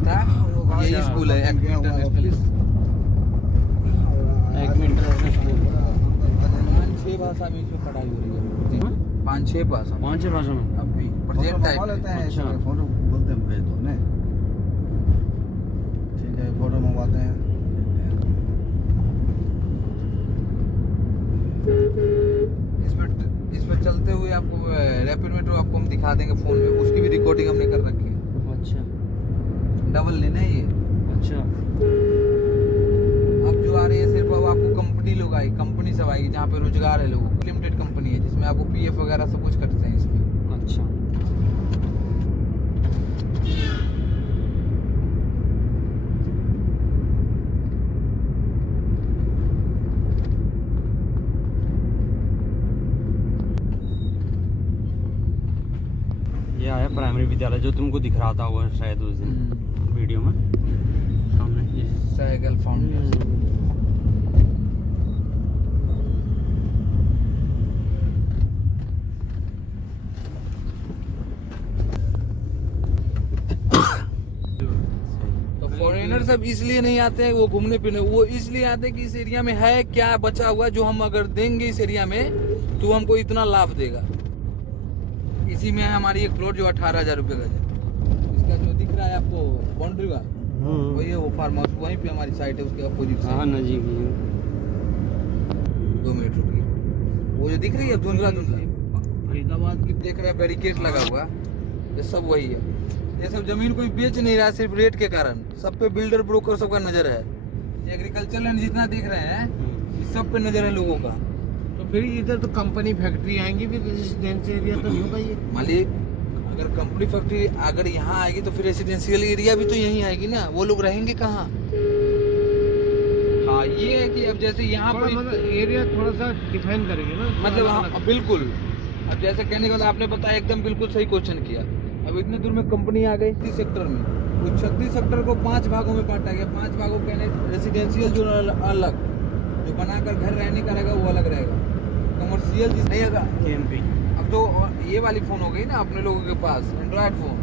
Centre था, यही school है एक्टिंग इंटरनेशनल। 1 मिनट स्कूल 5-6 भाषा में इसमें पढ़ाई हो रही है, 5-6 भाषा 5 भाषा में। अभी प्रोजेक्ट टाइप लेते हैं। अच्छा। फोटो बोलते हैं भेज दो ने, ठीक है, फोटो मंगवाते हैं। इस पर चलते हुए आपको रैपिड मेट्रो आपको हम दिखा देंगे फोन में, उसकी भी रिकॉर्डिंग हमने कर रखी है। अच्छा डबल लेना है ये। अच्छा। अब जो आ रही है सिर्फ अब आपको कंपनी लोग आएगी, कंपनी सब आएगी जहाँ पे रोजगार है लोगों को। लिमिटेड कंपनी है जिसमें आपको पीएफ वगैरह सब कुछ कटते हैं इसमें। अच्छा। ये आया प्राइमरी विद्यालय जो तुमको दिख रहा था वो शायद उस दिन वीडियो में सामने। ये साइकिल फाउंडेशन। तो फॉरेनर सब इसलिए नहीं आते हैं वो घूमने फिरने, वो इसलिए आते हैं कि इस एरिया में है क्या बचा हुआ जो हम अगर देंगे इस एरिया में तो हमको इतना लाभ देगा। इसी में है हमारी एक प्लॉट जो 18,000 रुपये गज है। इसका जो दिख रहा है आपको बाउंड्री का, वही है वो फार्म हाउस, वहीं पे हमारी साइट है, उसके अपोजिट हाँ साइड। नजीक ही है। 2 मिनट रुकिए, वो जो दिख रही है धुंधला धुंधला फरीदाबाद की देख रहे हैं बैरिकेड लगा हुआ, ये सब वही है। ये सब जमीन कोई बेच नहीं रहा सिर्फ रेट के कारण, सब पे बिल्डर ब्रोकर सबका नजर है। ये एग्रीकल्चर लैंड जितना देख रहे हैं इस सब पे नजर है लोगों का। तो फिर इधर तो कंपनी फैक्ट्री आएंगी, फिर रेजिडेंशियल एरिया तो नहीं होगा ये। मालिक अगर कंपनी फैक्ट्री अगर यहाँ आएगी तो फिर रेसिडेंशियल एरिया भी तो यहीं आएगी ना, वो लोग रहेंगे कहाँ? हाँ ये है कि अब जैसे यहाँ पर मतलब एरिया थोड़ा सा डिफाइन करेंगे ना, मतलब हाँ बिल्कुल। अब जैसे कहने के बाद आपने बताया एकदम बिल्कुल सही क्वेश्चन किया। अब इतने दूर में कंपनी आ गई 36 सेक्टर में, उस 36 सेक्टर को 5 भागों में बांटा गया। 5 भागों कहने रेसिडेंशियल जो अलग, जो बनाकर घर रहने का रहेगा वो अलग रहेगा, कमर्शियल जिस नहीं होगा। अब तो ये वाली फोन हो गई ना अपने लोगों के पास एंड्रॉयड फोन।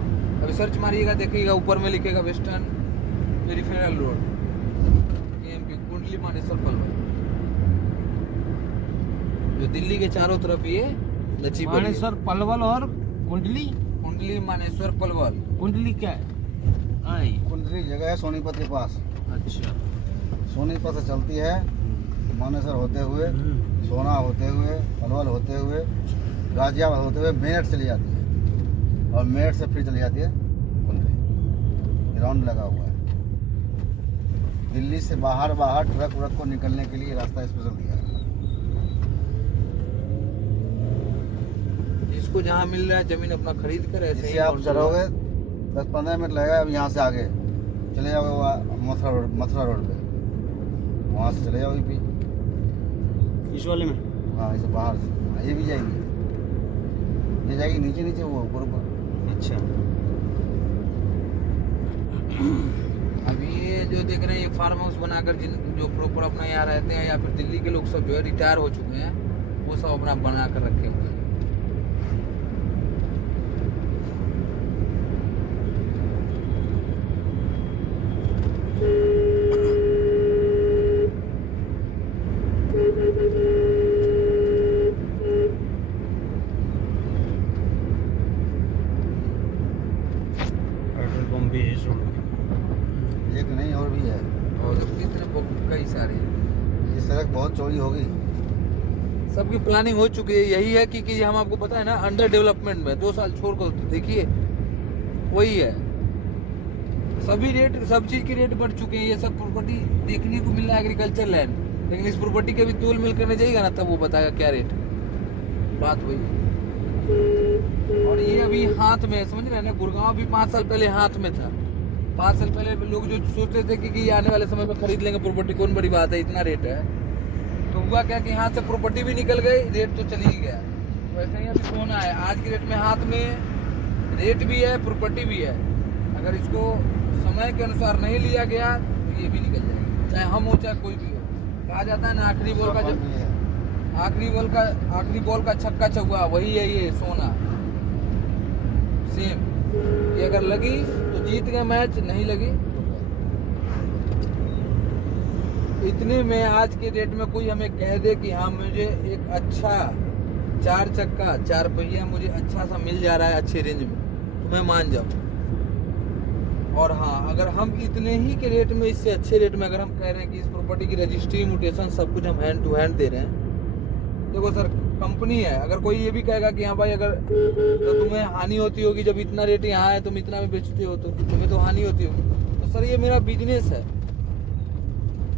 अभी सर्च मारिएगा देखिएगा ऊपर में लिखेगा western peripheral road KMP Kundli Manesar Palwal, जो दिल्ली के चारों तरफ ये लची पड़ी है। मानेसर पलवल और कुंडली। कुंडली मानेसर पलवल। कुंडली क्या है? कुंडली जगह है सोनीपत के पास। अच्छा सोनीपत से चलती है मानेसर होते हुए, सोना होते हुए, पलवल होते हुए, गाजियाबाद होते हुए मेरठ चली जाती है, और मेरठ से फिर चली जाती है कुंडली। राउंड लगा हुआ है। दिल्ली से बाहर ट्रक व्रक को निकलने के लिए रास्ता स्पेशल दिया है। जिसको जहाँ मिल रहा है जमीन अपना खरीद कर ऐसे जैसे ही आप और चलोगे 10-15 मिनट लगेगा। अब यहाँ से आगे चले जाओगे मथुरा रोड पे, वहाँ से चले जाओ भी इस वाले में। हाँ, इसे बाहर से ये भी जाएगी, ये जाएगी नीचे नीचे, वो ऊपर ऊपर। अच्छा। अब ये जो देख रहे हैं ये फार्म हाउस बनाकर जिन जो प्रॉपर अपना यहाँ रहते हैं या फिर दिल्ली के लोग सब जो है रिटायर हो चुके हैं वो सब अपना बना कर रखे हुए हैं। पेट्रोल पंप भी है इसमें। एक नहीं और भी है, और इतने कई सारे हैं। ये सड़क बहुत चौड़ी होगी। सबकी प्लानिंग हो चुकी है। यही है कि हम आपको पता है ना अंडर डेवलपमेंट में 2 साल छोड़ कर देखिए वही है। सभी रेट सब चीज के रेट बढ़ चुके हैं। ये सब प्रॉपर्टी देखने को मिल रहा है एग्रीकल्चर लैंड, लेकिन इस प्रॉपर्टी के भी तोल मिल करने जाएगा ना तब वो बताएगा क्या रेट। बात वही है। और ये अभी हाथ में समझ रहे हैं ना, गुड़गांव भी 5 साल पहले हाथ में था। 5 साल पहले लोग जो सोचते थे कि आने वाले समय में खरीद लेंगे प्रॉपर्टी, कौन बड़ी बात है, इतना रेट है। तो हुआ क्या कि हाथ से प्रॉपर्टी भी निकल गई, रेट तो चली ही गया। वैसे ही अभी सोना है आज की रेट में, हाथ में रेट भी है प्रॉपर्टी भी है। अगर इसको समय के अनुसार नहीं लिया गया तो ये भी निकल जाएगा, चाहे हम हो चाहे कोई भी हो। कहा जाता है ना आखिरी बॉल का छक्का चौका वही है ये सोना सेम। ये अगर लगी तो जीत गए मैच, नहीं लगी। इतने में आज के डेट में कोई हमें कह दे कि हाँ मुझे एक अच्छा 4 चक्का 4 पहिया मुझे अच्छा सा मिल जा रहा है अच्छे रेंज में, तो मैं मान जाऊँ। और हाँ, अगर हम इतने ही के रेट में, इससे अच्छे रेट में अगर हम कह रहे हैं कि इस प्रॉपर्टी की रजिस्ट्री म्यूटेशन सब कुछ हम हैंड टू हैंड दे रहे हैं, देखो सर कंपनी है, अगर कोई ये भी कहेगा कि हाँ भाई अगर तो तुम्हें हानि होती होगी जब इतना रेट यहाँ है, तुम इतना में बेचते हो तो तुम्हें तो हानि होती होगी। तो सर ये मेरा बिजनेस है,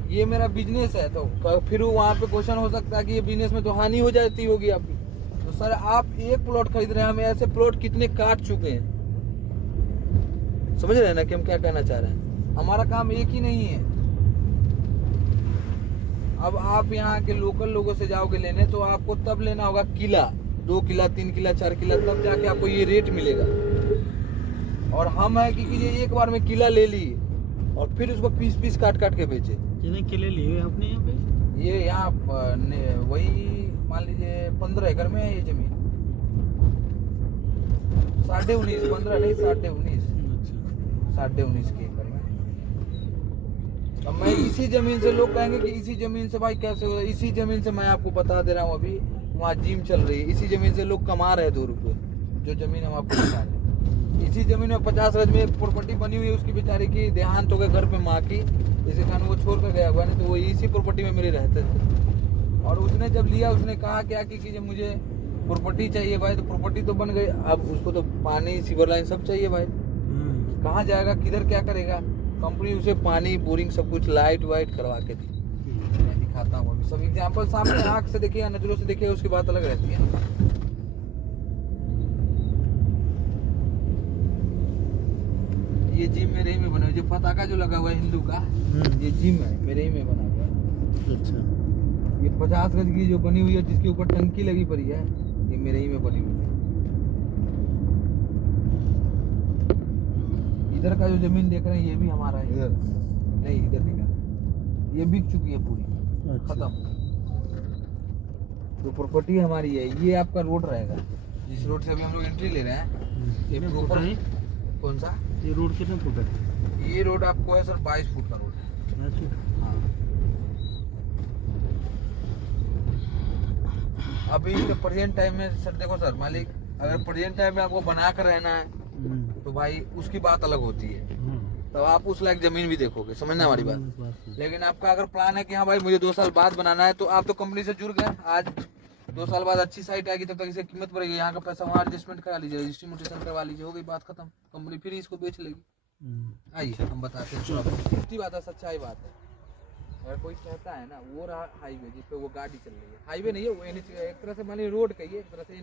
ये मेरा बिजनेस है, तो फिर वहाँ पे क्वेश्चन हो सकता है कि ये बिजनेस में तो हानि हो जाती होगी आपकी। तो सर आप एक प्लॉट खरीद रहे हैं, हम ऐसे प्लॉट कितने काट चुके हैं, समझ रहे हैं ना कि हम क्या कहना चाह रहे हैं। हमारा काम एक ही नहीं है। अब आप यहाँ के लोकल लोगों से जाओगे लेने, तो आपको तब लेना होगा किला, 2 किला 3 किला 4 किला, तब जाके आपको ये रेट मिलेगा। और हम है कि ये एक बार में किला ले लिए और फिर उसको पीस पीस काट काट के बेचे। कितने किले लिए आपने यहाँ पे? ये यहाँ वही मान लीजिए 15 एकड़ में है ये जमीन। 19.5 15 नहीं 19.5 19.5 के एकड़ में। अब मैं इसी जमीन से, लोग कहेंगे कि इसी जमीन से भाई कैसे हो, इसी जमीन से मैं आपको बता दे रहा हूँ, अभी वहाँ जिम चल रही है, इसी जमीन से लोग कमा रहे हैं 2 रुपये। जो जमीन हम आपको बता रहे हैं, इसी जमीन में 50 गज में प्रॉपर्टी बनी हुई है, उसकी बेचारे की देहांत हो गए घर पे माँ की, इसी कारण वो छोड़ कर गया हुआ, नहीं तो वो इसी प्रॉपर्टी में मेरे रहते थे। और उसने जब लिया, उसने कहा क्या कि मुझे प्रॉपर्टी चाहिए भाई, तो प्रॉपर्टी तो बन गई, अब उसको तो पानी सीवर लाइन सब चाहिए भाई, कहाँ जाएगा, किधर क्या करेगा। कंपनी उसे पानी बोरिंग सब कुछ लाइट वाइट करवा के दी। मैं दिखाता हूँ अभी सब एग्जांपल सामने, आँख से देखिए नजरों से देखिए, उसकी बात अलग रहती है। ये जिम मेरे ही में बना हुआ, जो पताका जो लगा हुआ है हिंदू का, ये जिम है मेरे ही में बना हुआ है। अच्छा, ये 50 गज की जो बनी हुई है, जिसके ऊपर टंकी लगी पड़ी है, ये मेरे ही में बनी हुई है। इधर का जो जमीन देख रहे हैं ये भी हमारा है। इधर नहीं, इधर दिखा, ये बिक चुकी है पूरी, खत्म। तो प्रॉपर्टी हमारी है। ये आपका रोड रहेगा, जिस रोड से अभी हम लोग एंट्री ले रहे हैं, ये प्रॉपर है। कौन सा? ये रोड कितना फुट है? ये रोड आपको है सर 22 फुट का रोड है। हाँ। अभी प्रेजेंट टाइम में सर देखो सर मालिक, अगर प्रेजेंट टाइम में आपको बना कर रहना है तो भाई उसकी बात अलग होती है, तो आप उस लायक जमीन भी देखोगे, समझना हमारी बात। लेकिन आपका अगर प्लान है कि हाँ भाई मुझे 2 साल बाद बनाना है, तो आप तो कंपनी से जुड़ गए, आज 2 साल बाद अच्छी साइट आएगी, तब तक इसे कीमत पड़ेगी, यहाँ का पैसा वहाँ एडजस्टमेंट करा लीजिए, रजिस्ट्री म्यूटेशन करवा लीजिए, हो गई बात खत्म, कंपनी फिर इसको बेच लेगी। आइए हम बताते हैं, सच्ची बात है, सच्चाई बात है। अगर कोई कहता है ना, वो रहा हाईवे जिस पे वो गाड़ी चल रही है, हाईवे नहीं है वो, एक तरह से मानिए रोड कहिए, एक तरह से